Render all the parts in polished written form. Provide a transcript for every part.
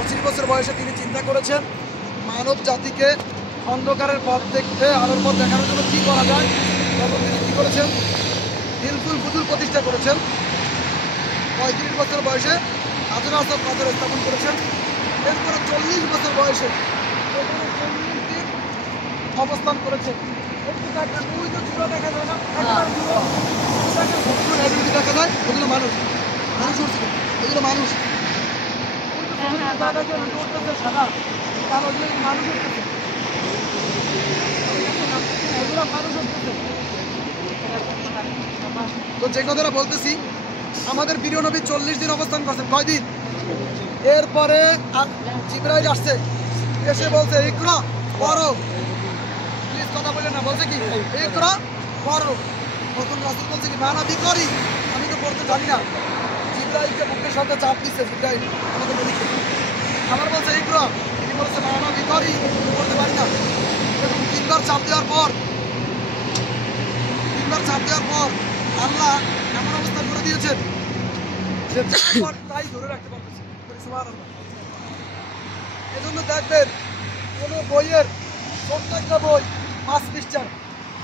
25 বছর বয়সে তিনি চিন্তা করেছেন মানব জাতিকে অন্ধকারের পথ দেখতে আলোর পথ দেখানোর জন্য কী করা যায়। তখন তিনি কী করেছেন, হিলফুল ফুজুল প্রতিষ্ঠা করেছেন। 35 বছর বয়সে হাজরা আসদ কবর স্থাপন করেছেন। এরপরে 40 বছর বয়সে 40 দিন অবস্থান করেছেন। একটা দুই তো চূড়া দেখা যায় না, দেখা যায় ওগুলো মানুষ মানুষ উঠছে, ওগুলো মানুষ সাদা কারো মানুষ উঠতেছে, এগুলো মানুষ উঠতেছে। তো যে কথাটা বলতেছি, আমাদের প্রিয় নবী 40 দিন অবস্থান করছেন। কয়দিন? এরপরে জিবরাইল আসছে, এসে বলছে ইকরা পড়ো, প্লিজ কথা বলেন না, বলছে কি ইকরা পড়ো। তখন রাসূল বলছে কি মানা বিকরি, আমি তো পড়তে জানি না। জিবরাইলকে বুকের সাথে চাপ দিচ্ছে, জিবরাইল আমাদের নবীকে আবার বলছে ইকরা, তিনি বলছে মানা বিকরি, পড়তে পারি না। এবং তিনবার চাপ দেওয়ার পর আল্লাহ এমন অবস্থা করে দিয়েছেন যে তাই ধরে রাখতে পারতেছে। সুবহানাল্লাহ। এজন্য দেখবেন কোনো বইয়ের প্রত্যেকটা বই 5 পৃষ্ঠা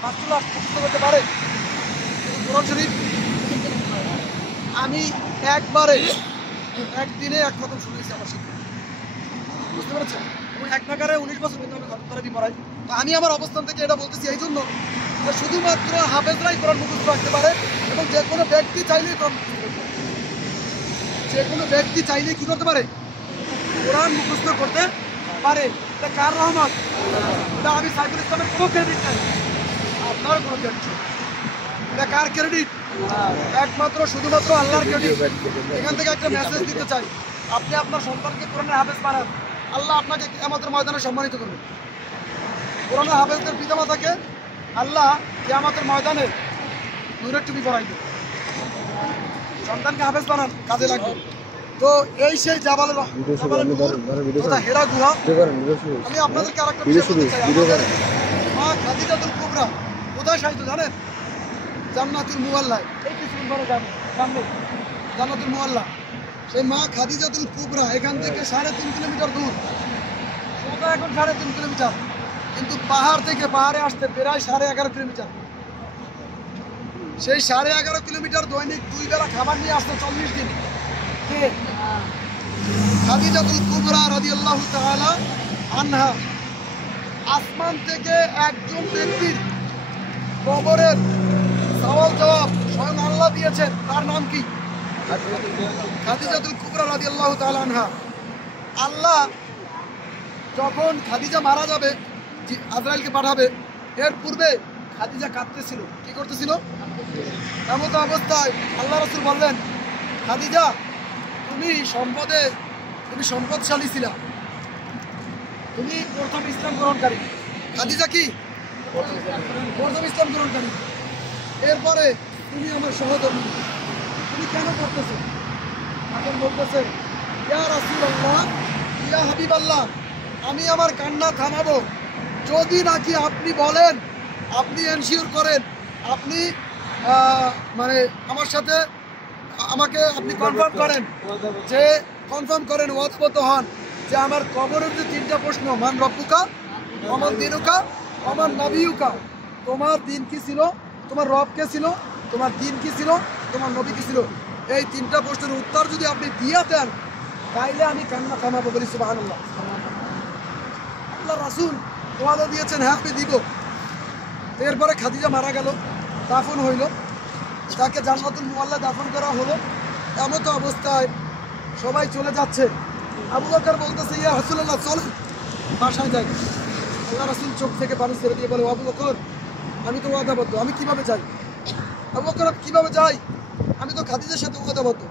5 লাখ মুখস্থ করতে পারে, কিন্তু কোরআন শরীফ আমি একদিনে এক খতম শুনেছি আমার শিক্ষা, বুঝতে পেরেছেন? এবং এক নাগারে 19 বছর কিন্তু আমি খতম পড়াই। তো আমি আমার অবস্থান থেকে এটা বলতেছি এই জন্য যে শুধুমাত্র হাফেজরাই কোরআন মুখস্থ রাখতে পারে, এবং যে কোনো ব্যক্তি চাইলেই কোরআন মুখস্থ করতে পারে। যে কোনো ব্যক্তি চাইলেই কী করতে পারে? কোরআন মুখস্থ করতে পারে। এটা কার রহমত? এটা আমি সাইফুল ইসলামের কোনো ক্রেডিট নাই, আপনার কোনো ক্রেডিট নেই। এটা কার ক্রেডিট? একমাত্র শুধুমাত্র আল্লাহর ক্রেডিট। এখান থেকে একটা মেসেজ দিতে চাই, আপনি আপনার সন্তানকে কোরআনের হাফেজ বানান, আল্লাহ আপনাকে কিয়ামতের ময়দানে সম্মানিত করবে। কোরআনের হাফেজদের পিতামাতাকে আল্লাহ কিয়ামতের ময়দানে নূরের টুপি পরাইবে। সন্তানকে হাফেজ বানান, কাজে লাগবে। তো এই সেই জাবালের তথা হেরা গুহা। আমি আপনাদেরকে আরেকটা বিষয় বলতে চাই, মা খাদিজাতুল কুবরা কোথায় শায়িত জানেন? জান্নাতুল মুআল্লা। এই কিছুদিন পরে যাবেন সামনে জান্নাতুল মুআল্লা। সেই মা খাদিজাতুল কুবরা এখান থেকে 3.5 কিলোমিটার দূর, সোজা এখন 3.5 কিলোমিটার, কিন্তু পাহাড় থেকে পাহাড়ে আসতে প্রায় 11.5 কিলোমিটার। সেই 11.5 কিলোমিটার দৈনিক 2 বেলা খাবার নিয়ে আসতে 40 দিন। কে? খাদিজাতুল কুবরা রাদিয়াল্লাহু তাআলা আনহা। আসমান থেকে একজন ব্যক্তির কবরের সওয়াল জবাব স্বয়ং আল্লাহ দিয়েছেন। তার নাম কি? খাদিজাতুল কুবরা রাদিয়াল্লাহু তাআলা আনহা। আল্লাহ যখন খাদিজা মারা যাবে, আজরাইলকে পাঠাবে, এর পূর্বে খাদিজা কাঁদতেছিল। কি করতেছিল? এমন অবস্থায় আল্লাহ রাসূল বললেন, খাদিজা তুমি সম্পদশালী ছিলা, তুমি প্রথম ইসলাম গ্রহণকারী। খাদিজা কি? প্রথম ইসলাম গ্রহণকারী। এরপরে তুমি আমার সহধর্মী, তুমি কেন করতেছো? এখন বলতেছে ইয়া রাসূলুল্লাহ, ইয়া হাবিবাল্লাহ, আমি আমার কান্না থামাবো যদি নাকি আপনি বলেন, আপনি এনশিওর করেন, আপনি মানে আমার সাথে আমাকে আপনি কনফার্ম করেন ওয়াদবদ্ধ হন যে আমার কবরের যে 3টা প্রশ্ন, মান রব্বুকা, ওমান দীনুকা, ওমান নবিয়ুকা, তোমার দিন কি ছিল, তোমার রব কে ছিল, তোমার দিন কি ছিল, তোমার নবী কি ছিল, এই 3টা প্রশ্নের উত্তর যদি আপনি দিয়ে দেন তাইলে আমি কান্না থামাবো। বলি সুবহানাল্লাহ। আল্লাহ রাসূল ওয়াদা দিয়েছেন, হ্যাঁ আমি দিব। এরপরে খাদিজা মারা গেল, দাফন হইল, তাকে জান্নাতুল মুআল্লা দাফন করা হলো। এমতো অবস্থায় সবাই চলে যাচ্ছে। আবু বকর বলতেছে ইয়া রাসূলুল্লাহ, চলেন বাসায় যাই। আল্লাহ রাসূল চোখ থেকে পানি ছেড়ে দিয়ে বলে, আবু বকর আমি তো ওয়াদাবদ্ধ, আমি কিভাবে যাই? আবু বকর কিভাবে যাই? আমি তো খাদিজার সাথে ওয়াদাবদ্ধ।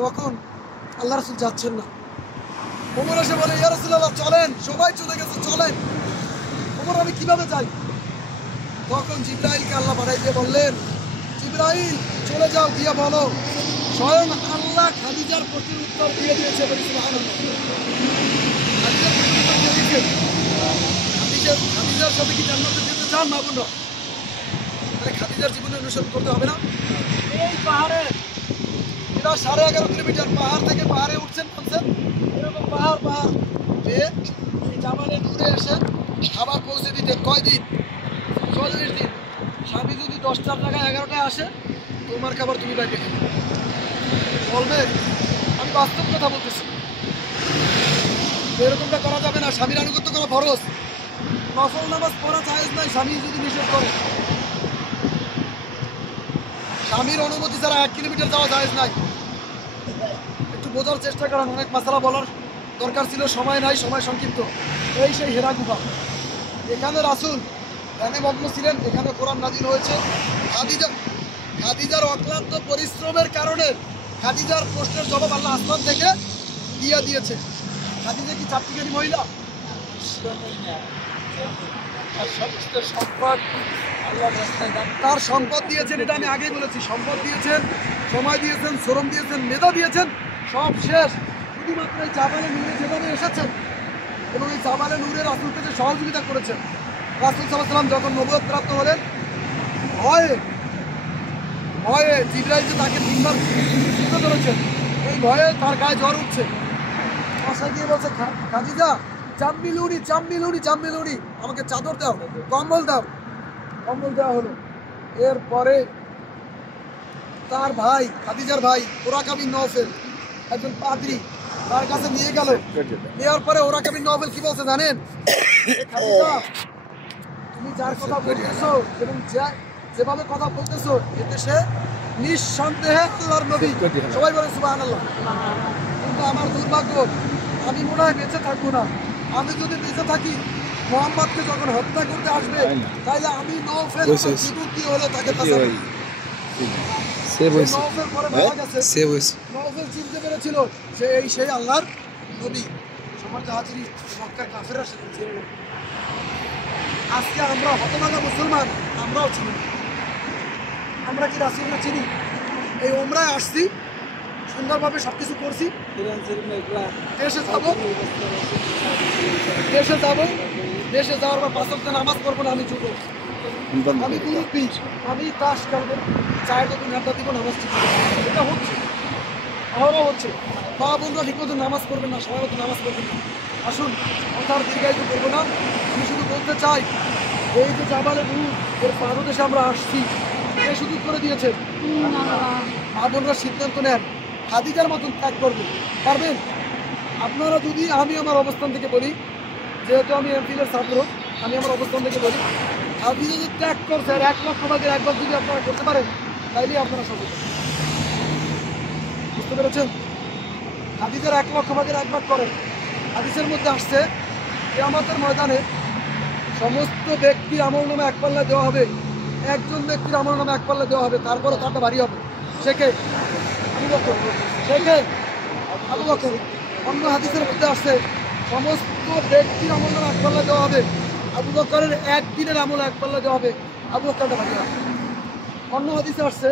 তখন আল্লাহ রাসূল যাচ্ছেন না। ওমর এসে বলে ইয়া রাসূলুল্লাহ চলেন, সবাই চলে গেছে, চলেন। ওমর আমি কিভাবে যাই? তখন জিবরাইলকে আল্লাহ পাঠাই দিয়ে বললেন, জিবরাইল চলে যাও, গিয়ে বলো স্বয়ং আল্লাহ খাদিজার প্রশ্নের উত্তর দিয়ে দিয়েছে। বলি সুবহানাল্লাহ। খাদিজার সাথে কি জান্নাতে যেতে চান মা বোনরা? তাহলে খাদিজার জীবনে অনুসরণ করতে হবে না? এই পাহাড়ে এরা 11.5 কিলোমিটার পাহাড় থেকে পাহাড়ে উঠছেন, নামছেন, এরকম এসে আবার পৌঁছে দিতেন। কয়দিন? 40 দিন। স্বামী যদি 10টার জায়গায় 11টায় আসে, তোমার খাবার তুমি বাইরে বলবে। আমি বাস্তব কথা বলতেছি, এরকমটা করা যাবে না। স্বামীর আনুগত্য করা ফরজ, নফল নামাজ পড়া জায়েজ নাই স্বামী যদি নিষেধ করে। স্বামীর অনুমতি ছাড়া 1 কিলোমিটার যাওয়া জায়েজ নাই। একটু বোঝার চেষ্টা করেন, অনেক মাসালা বলার দরকার ছিল, সময় নাই, সময় সংক্ষিপ্ত। এই সেই হেরা গুহা, এখানে রাসূল ধ্যানে মগ্ন ছিলেন, এখানে কোরআন নাজিল হয়েছে। খাদিজার অক্লান্ত পরিশ্রমের কারণে খাদিজার প্রশ্নের জবাব আল্লাহ আসমান থেকে দিয়ে দিয়েছে। খাদিজা কি চারটিখানি মহিলা? তার সম্পদ দিয়েছেন, এটা আমি আগেই বলেছি। সম্পদ দিয়েছেন, সময় দিয়েছেন, শ্রম দিয়েছেন, মেধা দিয়েছেন, সব শেষ। শুধুমাত্র এই জাবালে নূরে যেভাবে এসেছেন এবং এই জাবালে নূরে রাসূলকে যে সহযোগিতা করেছেন। রাসূল সাল্লাল্লাহু আলাইহি ওয়াসাল্লাম যখন নবুয়ত প্রাপ্ত হলেন, ভয়ে জিবরাইল যে তাকে 3 বার ছুঁতে ধরেছেন, এই ভয়ে তার গায়ে জ্বর উঠছে। বাসায় গিয়ে বলছে, খাদিজা জাম্মিলুনি, আমাকে চাদর দাও, কম্বল দাও। কম্বল দেওয়া হলো। এরপরে তার ভাই, খাদিজার ভাই ওরাকা বিন নওফেল, একজন পাদ্রী, তার কাছে নিয়ে গেল। নেওয়ার পরে ওরাকা বিন নওফেল কি বলছে জানেন? খাদিজা, তুমি যার কথা বলতেছো এবং যেভাবে কথা বলতেছো, এতে সে নিঃসন্দেহে আল্লাহর নবী। সবাই বলে সুবহানাল্লাহ। কিন্তু আমার দুর্ভাগ্য, আমি মনে হয় বেঁচে থাকবো না। আমি যদি বেঁচে থাকি, মুহাম্মদকে যখন হত্যা করতে আসবে, তাইলে আমি নওফেল কি হলো তাকে নওফেল চিনতে পেরেছিল যে এই সেই আল্লাহর নবী। সমাজ হাজিরি, মক্কার কাফেররা সেটা চিনে না। আজকে আমরা হতভাগা মুসলমান, আমরাও চিনি। আমরা কি রাসূলকে চিনি? এই ওমরায় আসছি, সুন্দরভাবে সবকিছু করছি, দেশে যাওয়ার পর 5 ওয়াক্ত নামাজ পড়বো না, আমি যুবক, আমি মুরব্বী, আমি তাস খেলবো, চায়ের দোকানে আড্ডা দিব, নামাজ ঠিক এটা হচ্ছে, আমারও হচ্ছে। মা বোনরা ঠিক মতো নামাজ পড়বেন না, সবাই মতো নামাজ পড়বেন না। আসুন, কথা আর দীর্ঘায়িত করবো না। আমি শুধু বলতে চাই, এই যে জাবালে নূর, এর পাদদেশে আমরা আসছি, এ সুযোগ করে দিয়েছে। মা বোনরা সিদ্ধান্ত নেন, খাদিজার মতন ত্যাগ করবে, পারবেন? আপনারা যদি, আমি আমার অবস্থান থেকে বলি, যেহেতু আমি এমফিলের ছাত্র, আমি আমার অবস্থান থেকে বলি, খাদিজা যদি ত্যাগ করছে আর 1 লক্ষ ভাগের 1 ভাগ যদি আপনারা করতে পারেন, তাইলেই আপনারা সফল। বুঝতে পেরেছেন? খাদিজার 1 লক্ষ ভাগের 1 ভাগ করেন। হাদিসের মধ্যে আসছে, কিয়ামতের ময়দানে সমস্ত ব্যক্তির আমলনামা 1 পাল্লা দেওয়া হবে। একজন ব্যক্তির আমলনামা 1 পাল্লা দেওয়া হবে, তারপরে তারটা ভারী হবে। সে কে? আবু বকর। সে কে? আবু বকর। অন্য হাদিসের মধ্যে আসছে, সমস্ত ব্যক্তির আমলনামা 1 পাল্লা দেওয়া হবে, আবু বকরের একদিনের আমল 1 পাল্লা দেওয়া হবে, আবু বকরটা ভারী হবে। অন্য হাদিসে আসছে,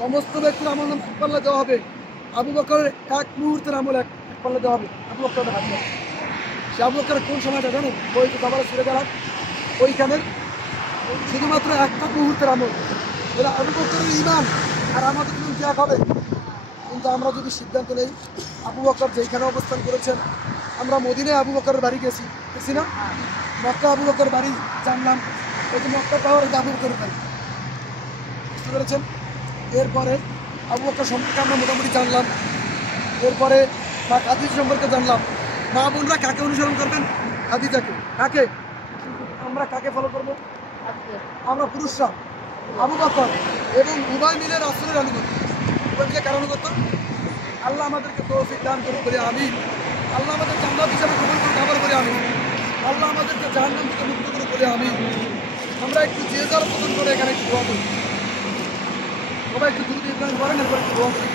সমস্ত ব্যক্তির আমলনামা 1 পাল্লা দেওয়া হবে, আবু বকরের 1 মুহূর্তের আমল 1 পাল্লা দেওয়া হবে, আবু বকরটা ভারী হবে। সে আবু বকরের কোন সময়টা জানেন? ওই তো বাবার সুরে গেলাম, ওইখানের শুধুমাত্র 1টা মুহূর্তের আমল। এরা আবু বকরের ঈমান আর আমাদের কিন্তু এক হবে। কিন্তু আমরা যদি সিদ্ধান্ত নেই, আবু বকর যেখানে অবস্থান করেছেন, আমরা মদিনায় আবু বকরের বাড়ি গেছি না, মক্কা আবু বকর বাড়ি জানলাম, ওই যে মক্কা পাওয়ার আবু বকরের বাড়ি। বুঝতে পেরেছেন? এরপরে আবু বকর সম্পর্কে আমরা মোটামুটি জানলাম। এরপরে খাদিজা সম্পর্কে জানলাম। মা বোনরা কাকে অনুসরণ করবেন? খাদিজাকে। কাকে? আমরা কাকে ফলো করবো? আমরা পুরুষরা আবু বকর এবং উভয় মিলে রাসূলের আনুগত্য। উভয় মিলে কার আনুগত্য? আল্লাহ আমাদেরকে তৌফিক দান করুন বলে আমিন। আল্লাহ আমাদের জান্নাত হিসাবে কবুল করুন আবার বলে আমিন। আল্লাহ আমাদেরকে জাহান্নাম থেকে মুক্ত করুন বলে আমিন। আমরা একটু যে যার পতন করে এখানে একটু দোয়া করি। সবাই একটু দ্রুত ইব্রাহিম করেন, এরপর একটু দোয়া করি।